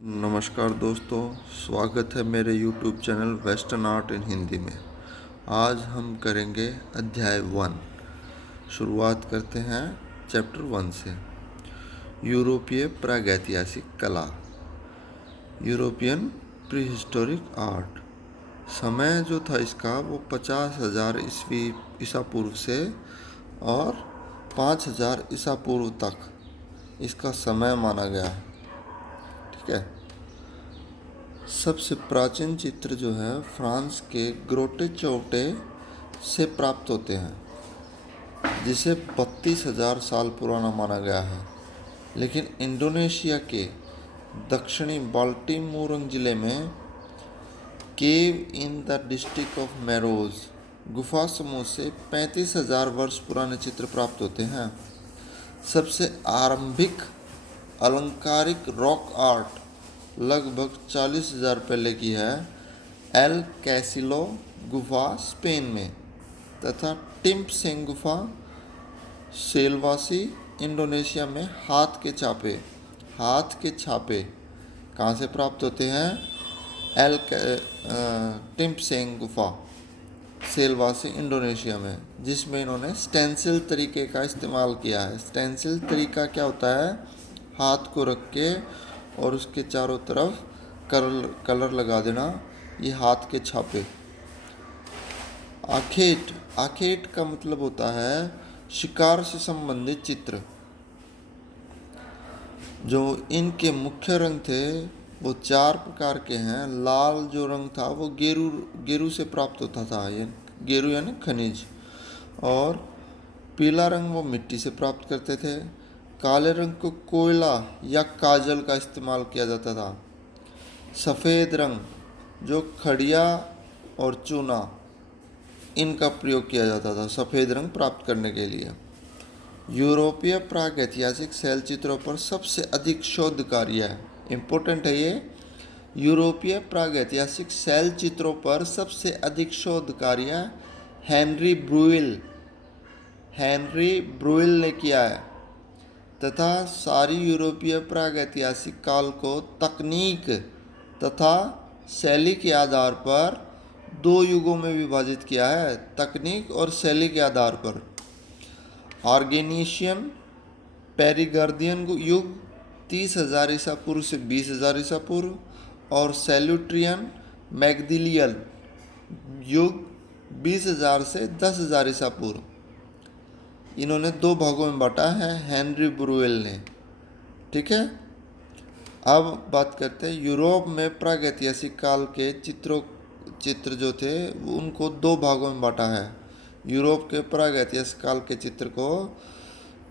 नमस्कार दोस्तों, स्वागत है मेरे YouTube channel western art in Hindi में। आज हम करेंगे अध्याय 1। शुरुआत करते हैं चैप्टर 1 से। यूरोपीय प्रागैतिहासिक कला, यूरोपियन प्रीहिस्टोरिक आर्ट। समय जो था इसका वो 50,000 ईसा पूर्व से और 5,000 ईसा पूर्व तक इसका समय माना गया है। ठीक है। सबसे प्राचीन चित्र जो है फ्रांस के ग्रोटे चौटे से प्राप्त होते हैं, जिसे 32,000 साल पुराना माना गया है। लेकिन इंडोनेशिया के दक्षिणी बाल्टीमोरंग जिले में केव in the district of marrows गुफा समूह से 35,000 वर्ष पुराने चित्र प्राप्त होते हैं। सबसे आरंभिक अलंकारिक रॉक आर्ट लगभग 40,000 पहले की है एल कैसिलो गुफा स्पेन में, तथा टिम्प सेंग गुफा सेलवासी इंडोनेशिया में। हाथ के छापे कहाँ से प्राप्त होते हैं? टिम्प सेंग गुफा सेलवासी इंडोनेशिया में, जिसमें इन्होंने स्टेंसिल तरीके का इस्तेमाल किया है। स्टेंसिल तरीका क्या होता है? हाथ को रख के और उसके चारों तरफ कलर लगा देना, ये हाथ के छापे। आखेट का मतलब होता है शिकार से संबंधित चित्र। जो इनके मुख्य रंग थे वो 4 प्रकार के हैं। लाल जो रंग था वो गेरू से प्राप्त होता था, ये गेरू यानी खनिज। और पीला रंग वो मिट्टी से प्राप्त करते थे। काले रंग को कोयला या काजल का इस्तेमाल किया जाता था। सफ़ेद रंग जो खड़िया और चूना, इनका प्रयोग किया जाता था सफ़ेद रंग प्राप्त करने के लिए। यूरोपीय प्रागैतिहासिक शैल चित्रों पर सबसे अधिक शोध कार्य है। इम्पोर्टेंट है ये। यूरोपीय प्रागैतिहासिक शैल चित्रों पर सबसे अधिक शोध कार्य हेनरी ब्रुइल ने किया है, तथा सारी यूरोपीय प्रागैतिहासिक काल को तकनीक तथा शैली के आधार पर 2 युगों में विभाजित किया है। तकनीक और शैली के आधार पर ऑर्गेनिशियन पेरिगार्दियन युग 30,000 ईसा पूर्व से 20,000 ईसा पूर्व, और सैल्यूट्रियन मैगदीलियल युग 20,000 से 10,000 ईसा पूर्व। इन्होंने 2 भागों में बांटा है हेनरी ब्रुएल ने। ठीक है। अब बात करते हैं यूरोप में प्रागैतिहासिक काल के चित्र जो थे उनको 2 भागों में बांटा है। यूरोप के प्रागैतिहासिक काल के चित्र को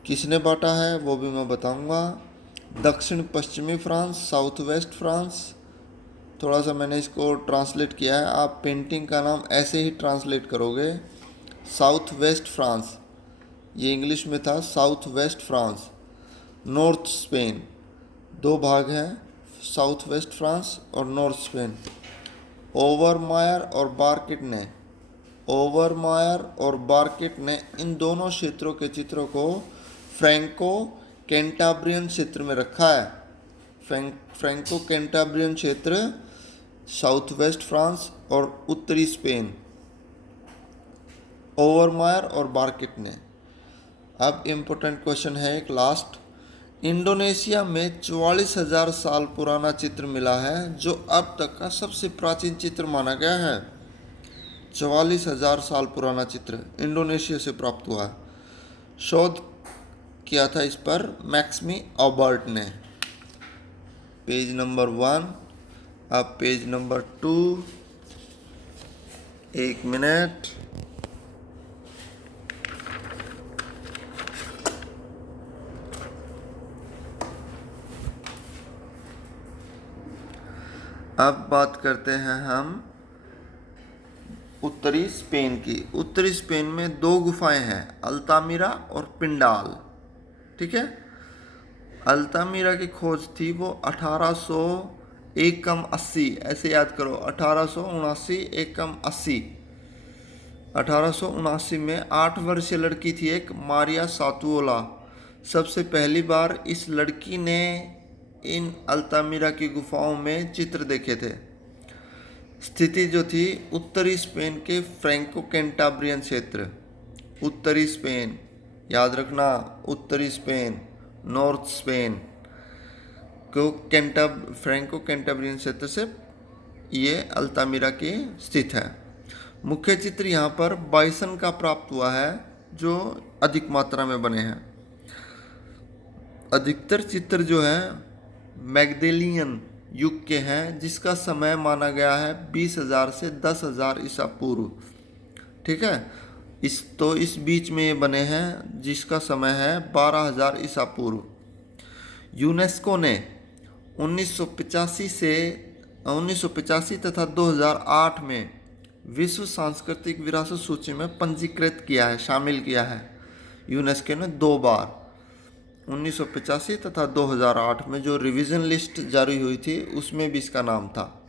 किसने बांटा है वो भी मैं बताऊंगा। दक्षिण पश्चिमी फ्रांस, साउथ वेस्ट फ्रांस। थोड़ा सा मैंने इसको ट्रांसलेट किया है, आप पेंटिंग का नाम ऐसे ही ट्रांसलेट करोगे, साउथ वेस्ट फ्रांस। ये इंग्लिश में था south west France. North Spain, 2 भाग हैं, साउथ वेस्ट फ्रांस और नॉर्थ स्पेन। ओवरमायर और बार्केट ने इन दोनों क्षेत्रों के चित्रों को फ्रैंको कैंटाब्रियन क्षेत्र में रखा है। फ्रैंको कैंटाब्रियन क्षेत्र साउथ वेस्ट फ्रांस और उत्तरी स्पेन, ओवरमायर और बार्केट ने। अब इम्पोर्टेंट क्वेश्चन है एक लास्ट। इंडोनेशिया में 44,000 साल पुराना चित्र मिला है, जो अब तक का सबसे प्राचीन चित्र माना गया है। 44,000 साल पुराना चित्र इंडोनेशिया से प्राप्त हुआ है। शोध किया था इस पर मैक्समी ऑबर्ट ने। Page number 1। अब पेज नंबर 2। 1 मिनट। अब बात करते हैं हम उत्तरी स्पेन की। उत्तरी स्पेन में 2 गुफाएं हैं, अल्तामिरा और पिंडाल। ठीक है। अल्तामिरा की खोज थी वो 1880, ऐसे याद करो, 1879 1879 में 8 वर्षीय लड़की थी एक, मारिया सातुओला। सबसे पहली बार इस लड़की ने इन अल्तामिरा की गुफाओं में चित्र देखे थे। स्थिति जो थी उत्तरी स्पेन के फ्रैंको कैंटाब्रियन क्षेत्र, उत्तरी स्पेन, याद रखना, उत्तरी स्पेन, नॉर्थ स्पेन को फ्रैंको कैंटाब्रियन क्षेत्र से ये अल्तामिरा की स्थित है। मुख्य चित्र यहाँ पर बाइसन का प्राप्त हुआ है जो अधिक मात्रा में बने हैं। अधिकतर चित्र जो है मैग्डेलियन युग के हैं जिसका समय माना गया है 20,000 से 10,000 ईसा पूर्व। ठीक है, इस बीच में ये बने हैं जिसका समय है 12,000 ईसा पूर्व। यूनेस्को ने 1985 तथा 2008 में विश्व सांस्कृतिक विरासत सूची में पंजीकृत किया है, शामिल किया है। यूनेस्को ने 2 बार, 1985 तथा 2008 में जो रिवीजन लिस्ट जारी हुई थी उसमें भी इसका नाम था।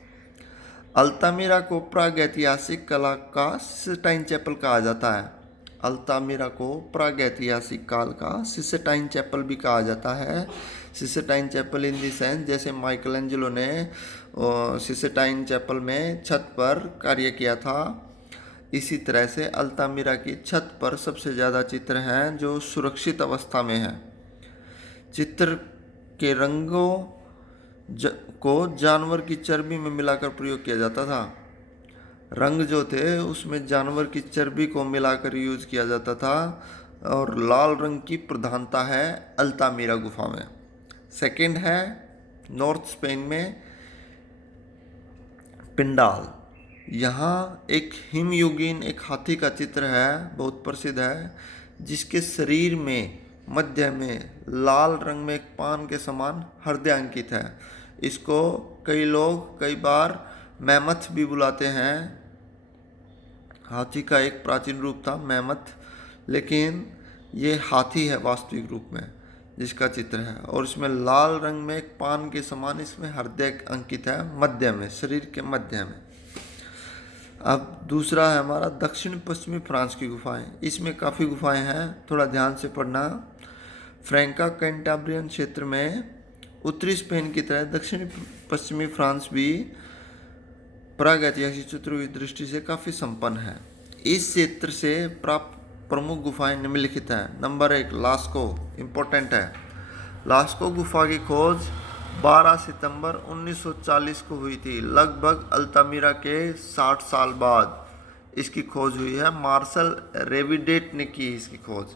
अल्तामिरा को प्रागैतिहासिक कला का सिस्टाइन चैपल कहा जाता है। अल्तामिरा को प्रागैतिहासिक काल का सिस्टाइन चैपल भी कहा जाता है। Cysteine chapel in the sense जैसे माइकलएंजेलो ने सिस्टाइन चैपल में छत पर कार्य किया था, इसी तरह से अल्तामिरा की छत पर सबसे ज़्यादा चित्र हैं जो सुरक्षित अवस्था में हैं। चित्र के रंगों को जानवर की चर्बी में मिलाकर प्रयोग किया जाता था। रंग जो थे उसमें जानवर की चर्बी को मिलाकर यूज किया जाता था और लाल रंग की प्रधानता है अल्तामिरा गुफा में। सेकंड है नॉर्थ स्पेन में पिंडाल। यहाँ एक हिमयुगीन एक हाथी का चित्र है, बहुत प्रसिद्ध है, जिसके शरीर में मध्य में लाल रंग में एक पान के समान हृदय अंकित है। इसको कई लोग कई बार मैमथ भी बुलाते हैं। हाथी का एक प्राचीन रूप था मैमथ, लेकिन ये हाथी है वास्तविक रूप में जिसका चित्र है, और इसमें लाल रंग में एक पान के समान इसमें हृदय अंकित है मध्य में, शरीर के मध्य में। अब दूसरा है हमारा दक्षिण पश्चिमी फ्रांस की गुफाएं। इसमें काफ़ी गुफाएं हैं, थोड़ा ध्यान से पढ़ना। फ्रैंका कैंटाब्रियन क्षेत्र में उत्तरी स्पेन की तरह दक्षिण पश्चिमी फ्रांस भी प्रागैतिहासिक चित्रों की दृष्टि से काफ़ी संपन्न है। इस क्षेत्र से प्राप्त प्रमुख गुफाएं निम्नलिखित हैं। नंबर 1 लास्को, इम्पोर्टेंट है। लास्को गुफा की खोज 12 सितंबर 1940 को हुई थी। लगभग अल्तामिरा के 60 साल बाद इसकी खोज हुई है। मार्शल रेविडेट ने की इसकी खोज।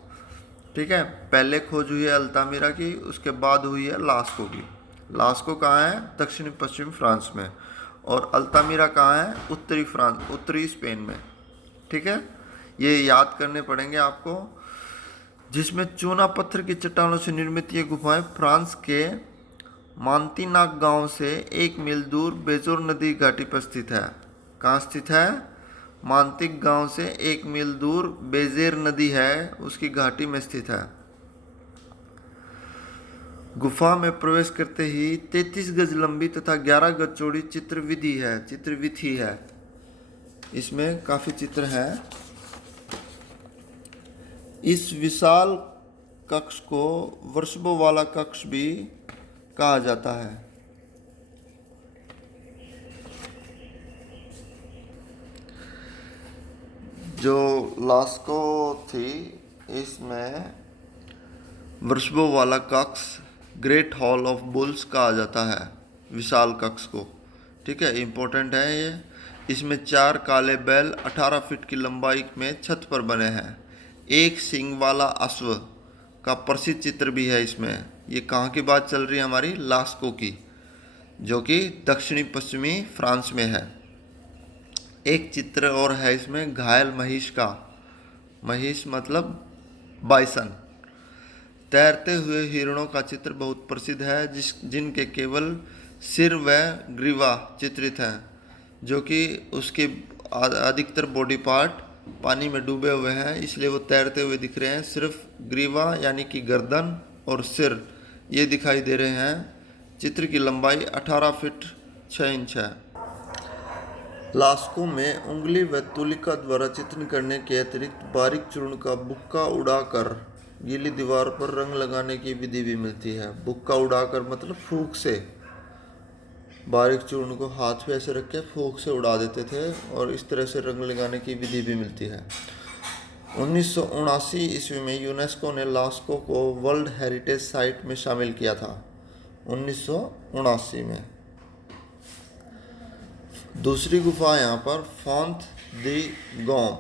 ठीक है, पहले खोज हुई है अल्तामिरा की, उसके बाद हुई है लास्को की। लास्को कहाँ है? दक्षिण पश्चिम फ्रांस में। और अल्तामिरा कहाँ है? उत्तरी स्पेन में। ठीक है, ये याद करने पड़ेंगे आपको। जिसमें चूना पत्थर की चट्टानों से निर्मित ये गुफाएं फ्रांस के मांतीनाक गांव से 1 मील दूर बेजोर नदी घाटी पर स्थित है। कहाँ स्थित है? मांतिक गांव से 1 मील दूर बेजेर नदी है, उसकी घाटी में स्थित है। गुफा में प्रवेश करते ही 33 गज लंबी तथा 11 गज चौड़ी चित्रविथि है। इसमें काफ़ी चित्र हैं। इस विशाल कक्ष को वर्षबों वाला कक्ष भी कहा जाता है। जो लास्को थी इसमें वर्षबों वाला कक्ष ग्रेट हॉल ऑफ बुल्स कहा जाता है, विशाल कक्ष को। ठीक है, इम्पोर्टेंट है ये। इसमें 4 काले बैल 18 फीट की लंबाई में छत पर बने हैं। एक सींग वाला अश्व का प्रसिद्ध चित्र भी है इसमें। ये कहाँ की बात चल रही है? हमारी लास्को की, जो कि दक्षिणी पश्चिमी फ्रांस में है। एक चित्र और है इसमें घायल महिष का। महिष मतलब बाइसन। तैरते हुए हिरणों का चित्र बहुत प्रसिद्ध है, जिनके केवल सिर व ग्रीवा चित्रित हैं, जो कि उसके अधिकतर बॉडी पार्ट पानी में डूबे हुए हैं, इसलिए वो तैरते हुए दिख रहे हैं। सिर्फ ग्रीवा यानी कि गर्दन और सिर ये दिखाई दे रहे हैं। चित्र की लंबाई 18 फीट 6 इंच है। लास्को में उंगली व तुलिका द्वारा चित्रण करने के अतिरिक्त बारीक चूर्ण का बुक्का उड़ाकर गीली दीवार पर रंग लगाने की विधि भी मिलती है। बुक्का उड़ाकर मतलब फूंक से, बारीक चूर्ण को हाथ पे ऐसे रख के फूंक से उड़ा देते थे और इस तरह से रंग लगाने की विधि भी मिलती है। 1979 ईस्वी में यूनेस्को ने लास्को को वर्ल्ड हेरिटेज साइट में शामिल किया था। 1979 में। दूसरी गुफा यहाँ पर फोंत दी गॉम,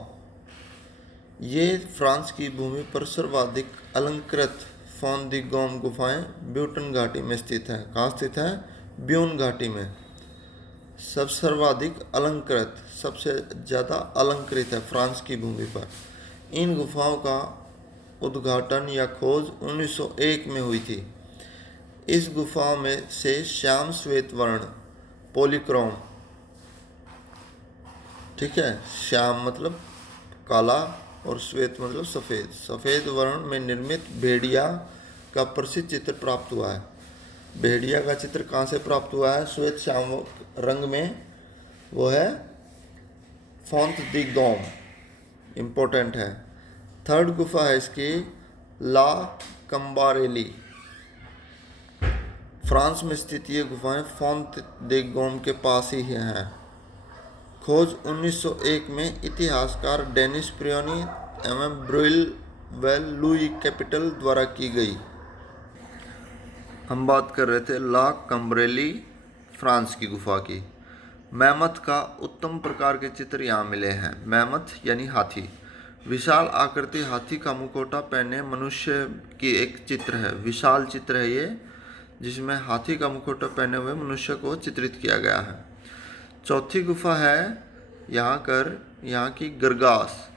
ये फ्रांस की भूमि पर सर्वाधिक अलंकृत फोंत दी गॉम गुफाएं ब्यूटन घाटी में स्थित है। कहाँ स्थित है? ब्यून घाटी में। सब सर्वाधिक अलंकृत, सबसे ज़्यादा अलंकृत है फ्रांस की भूमि पर। इन गुफाओं का उद्घाटन या खोज 1901 में हुई थी। इस गुफाओं में से श्याम श्वेत वर्ण पॉलीक्रोम, ठीक है, श्याम मतलब काला और श्वेत मतलब सफ़ेद, सफ़ेद वर्ण में निर्मित भेड़िया का प्रसिद्ध चित्र प्राप्त हुआ है। भेड़िया का चित्र कहाँ से प्राप्त हुआ है? श्वेत श्याम रंग में, वो है फोंत दी गॉम, इम्पोर्टेंट है। थर्ड गुफा है इसकी ला कंबारेली, फ्रांस में स्थित ये गुफाएं फोंत दी गॉम के पास ही हैं। खोज 1901 में इतिहासकार डेनिस प्रियोनी एवं ब्रुइल वेल लुई कैपिटल द्वारा की गई। हम बात कर रहे थे ला कंब्रेली फ्रांस की गुफा की। मैमथ का उत्तम प्रकार के चित्र यहाँ मिले हैं। मैमथ यानी हाथी, विशाल आकृति हाथी का मुखौटा पहने मनुष्य की एक चित्र है। विशाल चित्र है ये, जिसमें हाथी का मुखौटा पहने हुए मनुष्य को चित्रित किया गया है। चौथी गुफा है यहाँ की गरगास।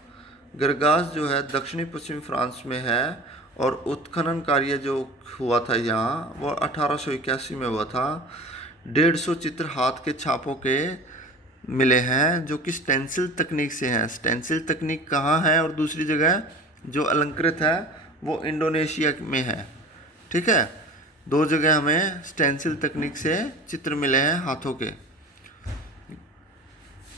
गरगास जो है दक्षिणी पश्चिमी फ्रांस में है और उत्खनन कार्य जो हुआ था यहाँ वो 1881 में हुआ था। 150 चित्र हाथ के छापों के मिले हैं जो कि स्टेंसिल तकनीक से हैं। स्टेंसिल तकनीक कहाँ है? और दूसरी जगह जो अलंकृत है वो इंडोनेशिया में है। ठीक है, 2 जगह हमें स्टेंसिल तकनीक से चित्र मिले हैं हाथों के।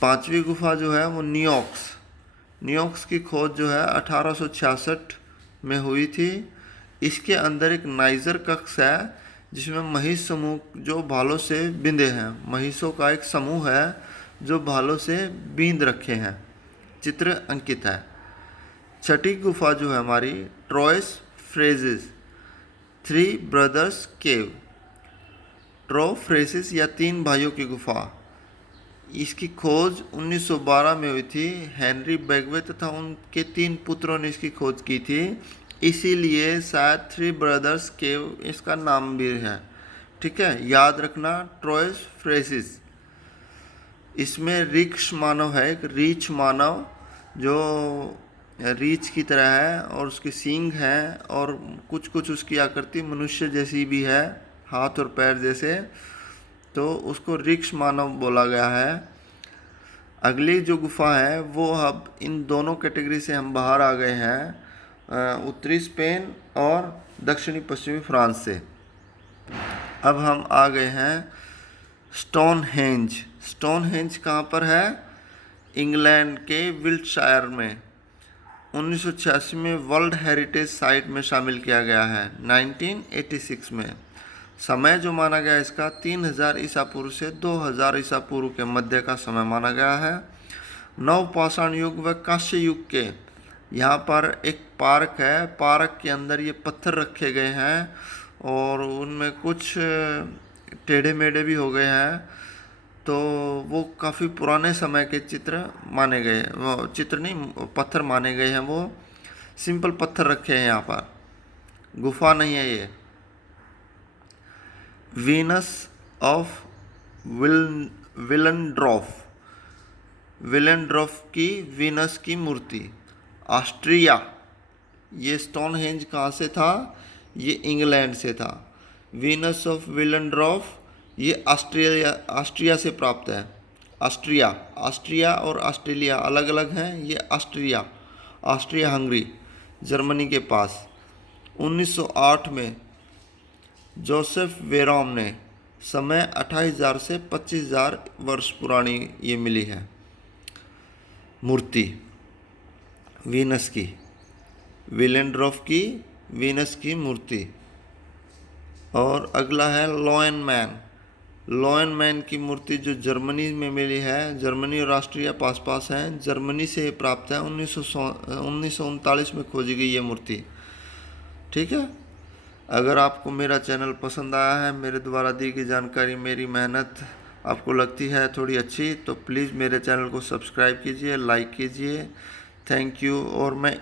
पांचवी गुफा जो है वो न्यूयॉर्क्स की खोज जो है 1866 में हुई थी। इसके अंदर एक नाइजर कक्ष है जिसमें महिष समूह जो भालों से बिंधे हैं। महिषों का एक समूह है जो भालों से बींद रखे हैं, चित्र अंकित है। छठी गुफा जो है हमारी ट्रॉयस फ्रेजिस 3 ब्रदर्स केव, ट्रो फ्रेसिस या 3 भाइयों की गुफा। इसकी खोज 1912 में हुई थी। हेनरी बैगवे तथा उनके 3 पुत्रों ने इसकी खोज की थी, इसीलिए शायद 3 ब्रदर्स केव इसका नाम भी है। ठीक है, याद रखना ट्रॉयस फ्रेसिस। इसमें रिक्ष मानव है, एक रीछ मानव जो रीछ की तरह है और उसके सींग हैं और कुछ कुछ उसकी आकृति मनुष्य जैसी भी है, हाथ और पैर जैसे, तो उसको रिक्ष मानव बोला गया है। अगली जो गुफा है वो अब इन दोनों कैटेगरी से हम बाहर आ गए हैं, उत्तरी स्पेन और दक्षिणी पश्चिमी फ्रांस से। अब हम आ गए हैं स्टोनहेंज। स्टोनहेंज कहाँ पर है? इंग्लैंड के विल्टशायर में। 1986 में वर्ल्ड हेरिटेज साइट में शामिल किया गया है 1986 में। समय जो माना गया इसका 3000 ईसा पूर्व से 2000 ईसा पूर्व के मध्य का समय माना गया है। नवपाषाण युग व कांस्य युग के यहाँ पर एक पार्क है। पार्क के अंदर ये पत्थर रखे गए हैं और उनमें कुछ टेढ़े मेढ़े भी हो गए हैं, तो वो काफ़ी पुराने समय के चित्र माने गए, वो चित्र नहीं पत्थर माने गए हैं। वो सिंपल पत्थर रखे हैं यहाँ पर, गुफा नहीं है ये। वीनस ऑफ विलेंड्रॉफ की वीनस की मूर्ति, ऑस्ट्रिया। ये स्टोनहेंज कहाँ से था? ये इंग्लैंड से था। वीनस ऑफ विलेंड्रॉफ ये ऑस्ट्रिया से प्राप्त है। ऑस्ट्रिया और ऑस्ट्रेलिया अलग अलग हैं। ये ऑस्ट्रिया हंगरी, जर्मनी के पास। 1908 में जोसेफ वेरॉम ने, समय 28,000 से 25,000 वर्ष पुरानी ये मिली है मूर्ति वीनस की, विलेंड्रॉफ की वीनस की मूर्ति। और अगला है लॉयनमैन। लॉयनमैन की मूर्ति जो जर्मनी में मिली है, जर्मनी और ऑस्ट्रिया पास पास हैं, जर्मनी से प्राप्त है। 1939 में खोजी गई ये मूर्ति। ठीक है। अगर आपको मेरा चैनल पसंद आया है, मेरे द्वारा दी गई जानकारी, मेरी मेहनत आपको लगती है थोड़ी अच्छी, तो प्लीज़ मेरे चैनल को सब्सक्राइब कीजिए, लाइक कीजिए। Thank you. और मैं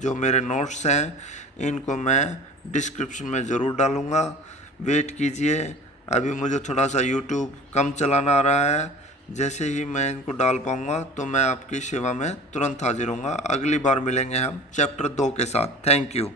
जो मेरे नोट्स हैं इनको मैं डिस्क्रिप्शन में ज़रूर डालूँगा। वेट कीजिए, अभी मुझे थोड़ा सा यूट्यूब कम चलाना आ रहा है। जैसे ही मैं इनको डाल पाऊँगा तो मैं आपकी सेवा में तुरंत हाजिर होऊंगा। अगली बार मिलेंगे हम चैप्टर 2 के साथ। Thank you.